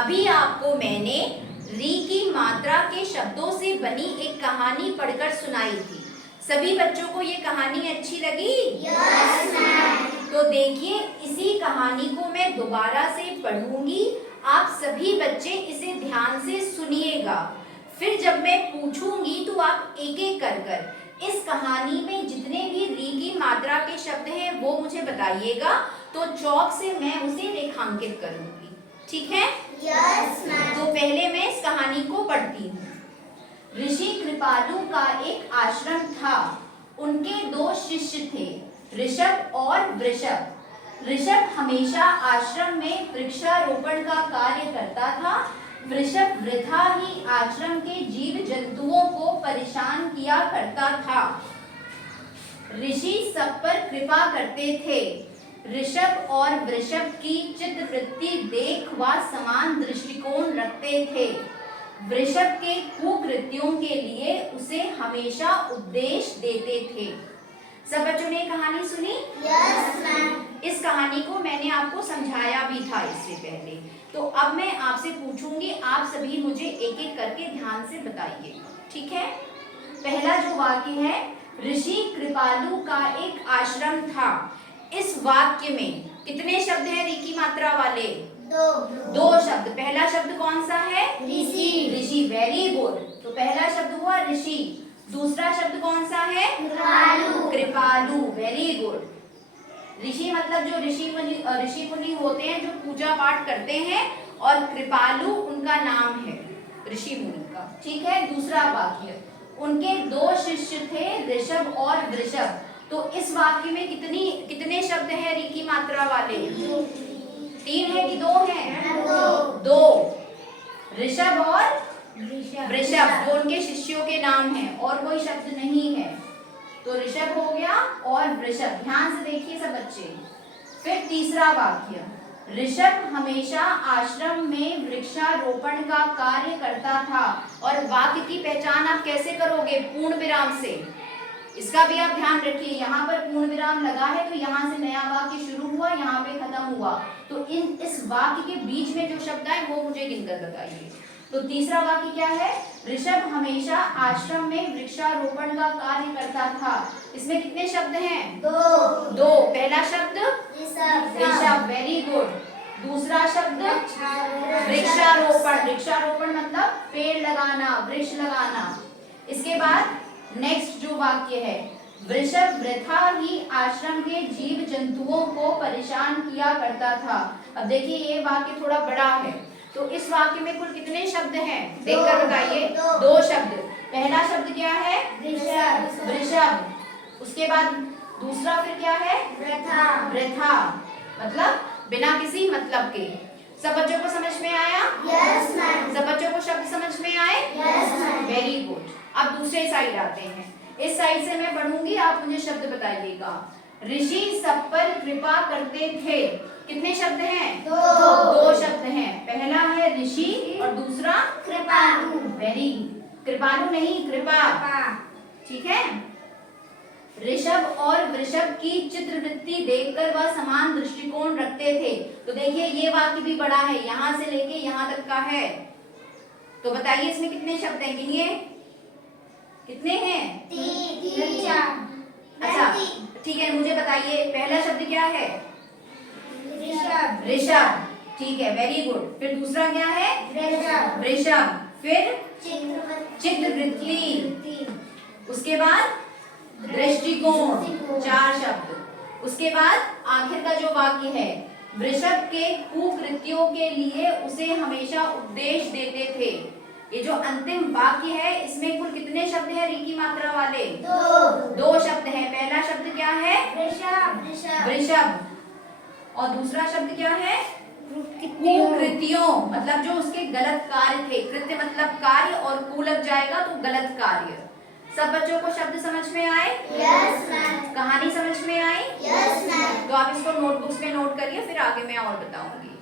अभी आपको मैंने री की मात्रा के शब्दों से बनी एक कहानी पढ़कर सुनाई थी। सभी बच्चों को ये कहानी अच्छी लगी? Yes ma'am. तो देखिए, इसी कहानी को मैं दोबारा से पढ़ूंगी। आप सभी बच्चे इसे ध्यान से सुनिएगा। फिर जब मैं पूछूंगी तो आप एक एक कर इस कहानी में जितने भी री की मात्रा के शब्द हैं वो मुझे बताइएगा। तो चौक से मैं उसे रेखांकित करूंगी, ठीक है? Yes ma'am. तो पहले मैं इस कहानी को पढ़ती हूँ। ऋषि कृपालु का एक आश्रम था। उनके दो शिष्य थे, ऋषभ और वृषभ। ऋषभ हमेशा आश्रम में वृक्षारोपण का कार्य करता था। वृषभ वृथा ही आश्रम के जीव जंतुओं को परेशान किया करता था। ऋषि सब पर कृपा करते थे। ऋषभ और वृषभ की चित्तवृत्ति देख वह समान दृष्टिकोण रखते थे। वृषभ के कुकृत्यों के लिए उसे हमेशा उपदेश देते थे। सब बच्चों ने कहानी सुनी? Yes ma'am. इस कहानी को मैंने आपको समझाया भी था इससे पहले। तो अब मैं आपसे पूछूंगी, आप सभी मुझे एक एक करके ध्यान से बताइए, ठीक है? पहला जो वाक्य है, ऋषि कृपालु का एक आश्रम था। इस वाक्य में कितने शब्द हैं री की मात्रा वाले? दो शब्द। पहला शब्द कौन सा है? ऋषि। ऋषि, वेरी गुड। तो पहला शब्द हुआ ऋषि। दूसरा शब्द कौन सा है? कृपालु। कृपालु, वेरी गुड। ऋषि मतलब जो ऋषि मुनि होते हैं, जो पूजा पाठ करते हैं, और कृपालु उनका नाम है ऋषि मुनि का, ठीक है? दूसरा वाक्य, उनके दो शिष्य थे, ऋषभ और वृषभ। तो इस वाक्य में कितने शब्द हैं री की मात्रा वाले? तीन है कि दो हैं? दो। ऋषभ और वृषभ जो उनके शिष्यों के नाम हैं, और कोई शब्द नहीं है। तो ऋषभ हो गया और वृषभ। ध्यान से देखिए सब बच्चे। फिर तीसरा वाक्य, ऋषभ हमेशा आश्रम में वृक्षारोपण का कार्य करता था। और वाक्य की पहचान आप कैसे करोगे? पूर्ण विराम से। इसका भी आप ध्यान रखिए, यहाँ पर पूर्ण विराम लगा है तो यहाँ से नया वाक्य शुरू हुआ, यहाँ पे खत्म हुआ। तो इस वाक्य के बीच में जो शब्द आए वो मुझे गिनकर बताइए। तो तीसरा वाक्य क्या है? ऋषभ हमेशा आश्रम में वृक्षारोपण का कार्य करता था। इसमें कितने शब्द हैं? दो। पहला शब्द ऋषभ, वेरी गुड। दूसरा शब्द वृक्षारोपण। वृक्षारोपण मतलब पेड़ लगाना, वृक्ष लगाना। इसके बाद नेक्स्ट जो वाक्य है, वृषभ वृथा ही आश्रम के जीव जंतुओं को परेशान किया करता था। अब देखिए ये वाक्य थोड़ा बड़ा है, तो इस वाक्य में कुल कितने शब्द हैं? देखकर बताइए। दो शब्द। पहला शब्द क्या है? वृषभ। उसके बाद दूसरा फिर क्या है? वृथा, मतलब बिना किसी मतलब के। सब बच्चों को समझ में आया? Yes ma'am. सब बच्चों को शब्द समझ में आए? Yes ma'am. Very good. अब दूसरे साइड आते हैं। इस साइड से मैं पढ़ूंगी, आप मुझे शब्द बताइएगा। ऋषि सब पर कृपा करते थे। कितने शब्द हैं? दो शब्द हैं। पहला है ऋषि और दूसरा कृपालु। वेरी, कृपालु नहीं, कृपा, ठीक है? ऋषभ और वृषभ की चित्रवृत्ति देखकर वह समान दृष्टिकोण रखते थे। तो देखिए ये वाक्य भी बड़ा है, यहाँ से लेके यहाँ तक का है। तो बताइए इसमें कितने शब्द हैं? गिनिए कितने हैं? तीन। अच्छा ठीक है, मुझे बताइए पहला शब्द क्या है? ऋषभ, ठीक है, वेरी गुड। फिर दूसरा क्या है? वृषभ। फिर चित्रवृत्ति। उसके बाद दृष्टिकोण, 4 शब्द। उसके बाद आखिर का जो वाक्य है, वृषभ के कुकृत्यों के लिए उसे हमेशा उपदेश देते थे। ये जो अंतिम वाक्य है इसमें कुल कितने शब्द हैं री की मात्रा वाले? दो शब्द हैं। पहला शब्द क्या है? वृषभ। और दूसरा शब्द क्या है? कुकृत्यों, मतलब जो उसके गलत कार्य थे। कृत्य मतलब कार्य, और कु लग जाएगा तो गलत कार्य। सब बच्चों को शब्द समझ में आए? Yes ma'am. कहानी समझ में आई? Yes ma'am. तो आप इसको नोटबुक्स में नोट करिए, फिर आगे मैं और बताऊंगी।